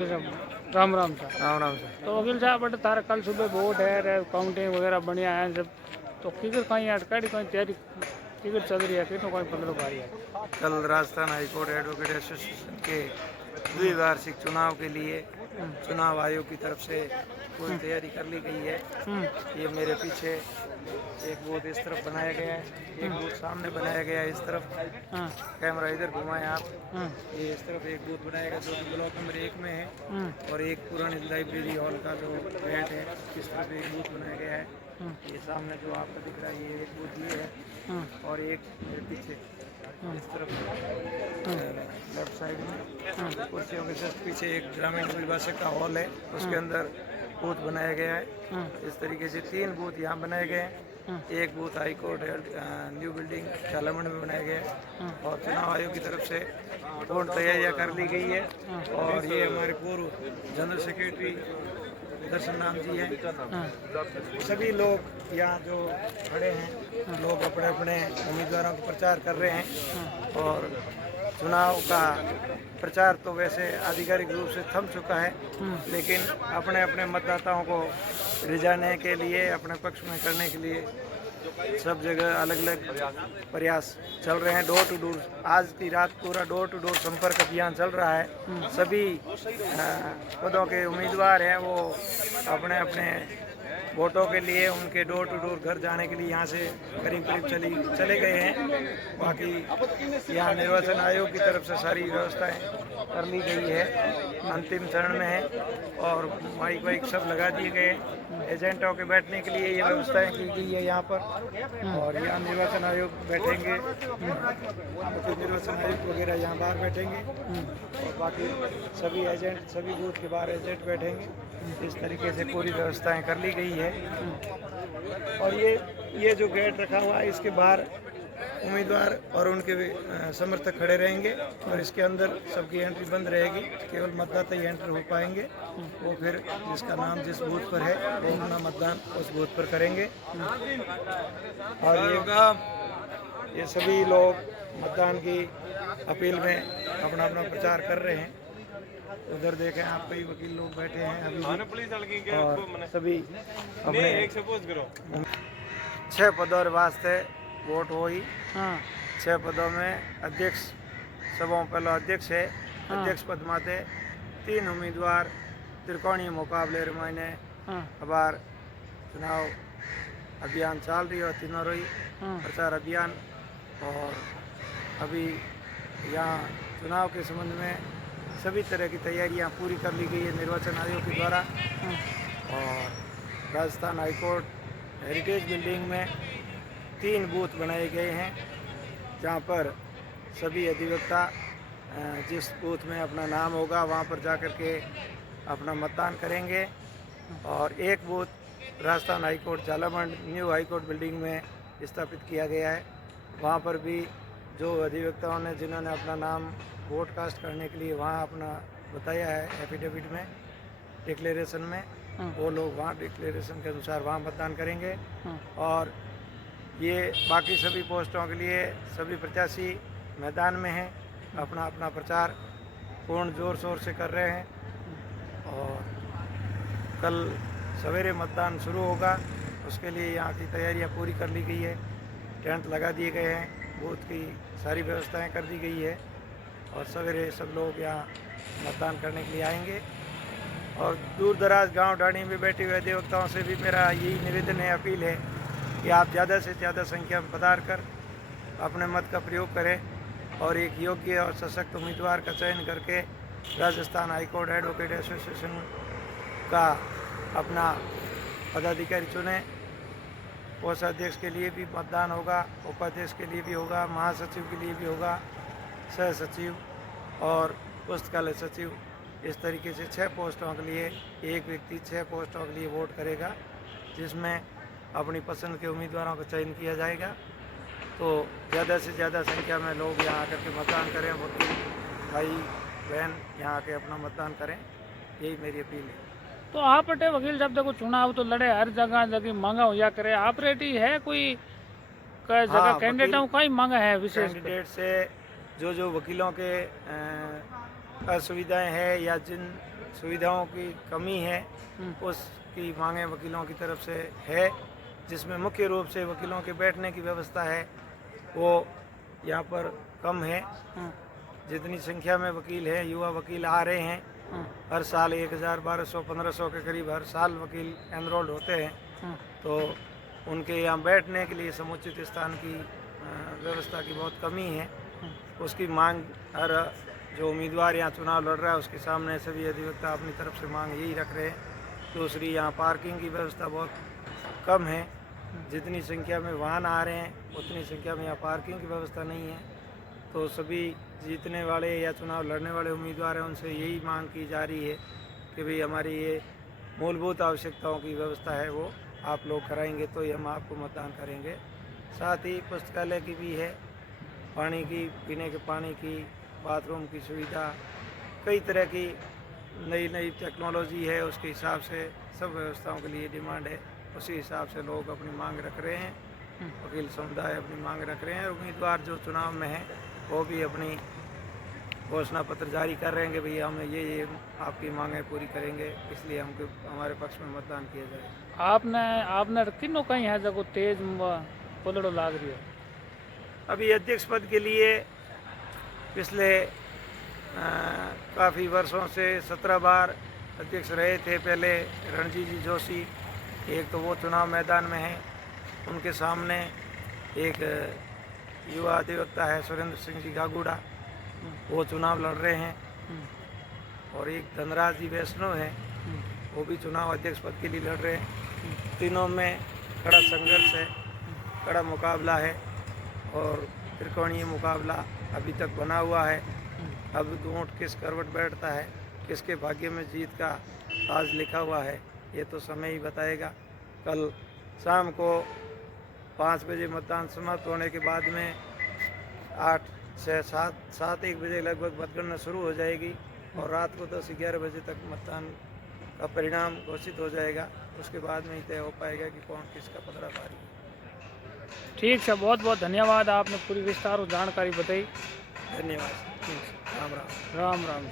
Ram Ram sir. Ram Ram sir. तो वकील साहब बट तारा कल सुबह वोट है काउंटिंग वगैरह बढ़िया है जब तो किधर कहीं अटकाड़ी कहीं तैयारी किधर चल रही है कि तो कहीं 15 आ रही है। कल राजस्थान हाईकोर्ट एडवोकेट एसोसिएशन के द्विवार्षिक चुनाव के लिए चुनाव आयोग की तरफ से पूरी तैयारी कर ली गई है। ये मेरे पीछे एक बूथ इस तरफ बनाया गया है, एक बूथ सामने बनाया गया है इस तरफ। कैमरा इधर घुमाएं आप। ये इस तरफ एक बूथ बनाया गया जो कि ब्लॉक नंबर 1 में है और एक पुरानी लाइब्रेरी हॉल का जो गेट है इस तरफ एक बूथ बनाया गया है। ये सामने जो आपको दिख रहा है ये एक बूथ ये है और एक मेरे पीछे इस तरफ लेफ्ट साइड में कुर्सियों के जस्ट पीछे एक ग्रामीण अभिभाषक का हॉल है उसके अंदर बूथ बनाया गया है। इस तरीके से 3 बूथ यहाँ बनाए गए हैं। एक booth high court new building Jhalamand में बनाया गया है और चुनाव आयोग की तरफ से पूर्ण तैयारियाँ कर ली गई है। और ये हमारे पूर्व जनरल सेक्रेटरी दर्शन नाम जी हैं। सभी लोग यहाँ जो खड़े हैं लोग अपने अपने उम्मीदवारों का प्रचार कर रहे हैं और चुनाव का प्रचार तो वैसे आधिकारिक रूप से थम चुका है लेकिन अपने अपने मतदाताओं को रिझाने के लिए अपने पक्ष में करने के लिए सब जगह अलग अलग प्रयास चल रहे हैं। डोर टू डोर आज की रात पूरा डोर टू डोर संपर्क अभियान चल रहा है। सभी पदों के उम्मीदवार हैं वो अपने अपने वोटों के लिए उनके डोर टू डोर घर जाने के लिए यहाँ से करीब करीब चले गए हैं। बाकी यहाँ निर्वाचन आयोग की तरफ से सारी व्यवस्थाएं कर ली गई है, अंतिम चरण में है और माइक वाइक सब लगा दिए गए हैं। एजेंटों के बैठने के लिए ये व्यवस्थाएं की गई है यहाँ पर और यहाँ निर्वाचन आयोग बैठेंगे, निर्वाचन आयोग वगैरह यहाँ बाहर बैठेंगे और बाकी सभी एजेंट सभी बूथ के बाहर एजेंट बैठेंगे। इस तरीके से पूरी व्यवस्थाएं कर ली गई है और ये जो गेट रखा हुआ है इसके बाहर उम्मीदवार और उनके समर्थक खड़े रहेंगे और इसके अंदर सबकी एंट्री बंद रहेगी। केवल मतदाता ही एंटर हो पाएंगे। वो फिर जिसका नाम जिस बूथ पर है वो अपना मतदान उस बूथ पर करेंगे। और ये सभी लोग मतदान की अपील में अपना अपना प्रचार कर रहे हैं। उधर देखें आप कई वकील लोग बैठे हैं अभी और सभी अपने 6 पदों वास्ते वोट हो ही 6 पदों में अध्यक्ष सबों पहला अध्यक्ष है। अध्यक्ष पद माते 3 उम्मीदवार त्रिकोणीय मुकाबले रमायने अबार चुनाव अभियान चल रही है तीनों रही प्रचार अभियान और अभी यहाँ चुनाव के संबंध में सभी तरह की तैयारियां पूरी कर ली गई है निर्वाचन आयोग के द्वारा। और राजस्थान हाईकोर्ट हेरिटेज बिल्डिंग में 3 बूथ बनाए गए हैं जहां पर सभी अधिवक्ता जिस बूथ में अपना नाम होगा वहां पर जाकर के अपना मतदान करेंगे। और एक booth Rajasthan high court Jhalamand new high court building में स्थापित किया गया है। वहां पर भी जो अधिवक्ताओं ने जिन्होंने अपना नाम वोट कास्ट करने के लिए वहाँ अपना बताया है एफिडेविट में डिक्लेरेशन में वो लोग वहाँ डिक्लेरेशन के अनुसार वहाँ मतदान करेंगे। और ये बाकी सभी पोस्टों के लिए सभी प्रत्याशी मैदान में हैं, अपना अपना प्रचार पूर्ण जोर शोर से कर रहे हैं। और कल सवेरे मतदान शुरू होगा उसके लिए यहाँ की तैयारियाँ पूरी कर ली गई है। टेंट लगा दिए गए हैं, बूथ की सारी व्यवस्थाएं कर दी गई है और सवेरे सब लोग यहाँ मतदान करने के लिए आएंगे। और दूर दराज गांव ढाणी में बैठे हुए अधिवक्ताओं से भी मेरा यही निवेदन है, अपील है कि आप ज़्यादा से ज़्यादा संख्या में पधार कर अपने मत का प्रयोग करें और एक योग्य और सशक्त उम्मीदवार का चयन करके राजस्थान हाईकोर्ट एडवोकेट एसोसिएशन का अपना पदाधिकारी चुनें। कोषाध्यक्ष के लिए भी मतदान होगा, उपाध्यक्ष के लिए भी होगा, महासचिव के लिए भी होगा, सह सचिव और पुस्तकालय सचिव। इस तरीके से 6 पोस्टों के लिए एक व्यक्ति 6 पोस्टों के लिए वोट करेगा जिसमें अपनी पसंद के उम्मीदवारों का चयन किया जाएगा। तो ज़्यादा से ज़्यादा संख्या में लोग यहाँ आकर के मतदान करें, वकील भाई बहन यहाँ आके अपना मतदान करें, यही मेरी अपील है। तो आप बटे वकील साहब देखो चुनाव तो लड़े हर जगह जगह मांगा हो या करे आप रेडी है कोई जगह कैंडिडेटों का ही मांगा है विशेष कैंडिडेट से जो वकीलों के असुविधाएं हैं या जिन सुविधाओं की कमी है, उसकी मांगे वकीलों की तरफ से है, जिसमें मुख्य रूप से वकीलों के बैठने की व्यवस्था है वो यहाँ पर कम है। जितनी संख्या में वकील है, युवा वकील आ रहे हैं, हर साल 1000, 1200, 1500 के करीब हर साल वकील एनरोल्ड होते हैं, तो उनके यहाँ बैठने के लिए समुचित स्थान की व्यवस्था की बहुत कमी है। उसकी मांग हर जो उम्मीदवार यहाँ चुनाव लड़ रहा है उसके सामने सभी अधिवक्ता अपनी तरफ से मांग यही रख रहे हैं। दूसरी, यहाँ पार्किंग की व्यवस्था बहुत कम है, जितनी संख्या में वाहन आ रहे हैं उतनी संख्या में यहाँ पार्किंग की व्यवस्था नहीं है। तो सभी जीतने वाले या चुनाव लड़ने वाले उम्मीदवार हैं, उनसे यही मांग की जा रही है कि भाई हमारी ये मूलभूत आवश्यकताओं की व्यवस्था है वो आप लोग कराएंगे तो ही हम आपको मतदान करेंगे। साथ ही पुस्तकालय की भी है, पानी की, पीने के पानी की, बाथरूम की सुविधा, कई तरह की नई नई टेक्नोलॉजी है, उसके हिसाब से सब व्यवस्थाओं के लिए डिमांड है। उसी हिसाब से लोग अपनी मांग रख रहे हैं, वकील समुदाय अपनी मांग रख रहे हैं, और उम्मीदवार जो चुनाव में है वो भी अपनी घोषणा पत्र जारी कर रहे हैं कि भैया हम ये आपकी मांगें पूरी करेंगे, इसलिए हमको हमारे पक्ष में मतदान किया जाए। आपने किन्नो कहीं है जगह तेज पलड़ो लाग रही है? अभी अध्यक्ष पद के लिए पिछले काफ़ी वर्षों से 17 बार अध्यक्ष रहे थे। पहले रणजीत जी जोशी, एक तो वो चुनाव मैदान में हैं, उनके सामने एक युवा अधिवक्ता है सुरेंद्र सिंह जी गागुड़ा, वो चुनाव लड़ रहे हैं, और एक धनराज जी वैष्णव हैं, वो भी चुनाव अध्यक्ष पद के लिए लड़ रहे हैं। तीनों में कड़ा संघर्ष है, कड़ा मुकाबला है, और त्रिकोणीय मुकाबला अभी तक बना हुआ है। अब ऊँट किस करवट बैठता है, किसके भाग्य में जीत का ताज लिखा हुआ है, ये तो समय ही बताएगा। कल शाम को 5 बजे मतदान समाप्त होने के बाद में 8 से 7-1 बजे लगभग मतगणना शुरू हो जाएगी, और रात को 10-11 बजे तक मतदान का परिणाम घोषित हो जाएगा। उसके बाद में ही तय हो पाएगा कि कौन किसका पकड़ा भारी है। ठीक है, बहुत बहुत धन्यवाद, आपने पूरी विस्तार और जानकारी बताई। धन्यवाद। ठीक है, राम राम। राम राम।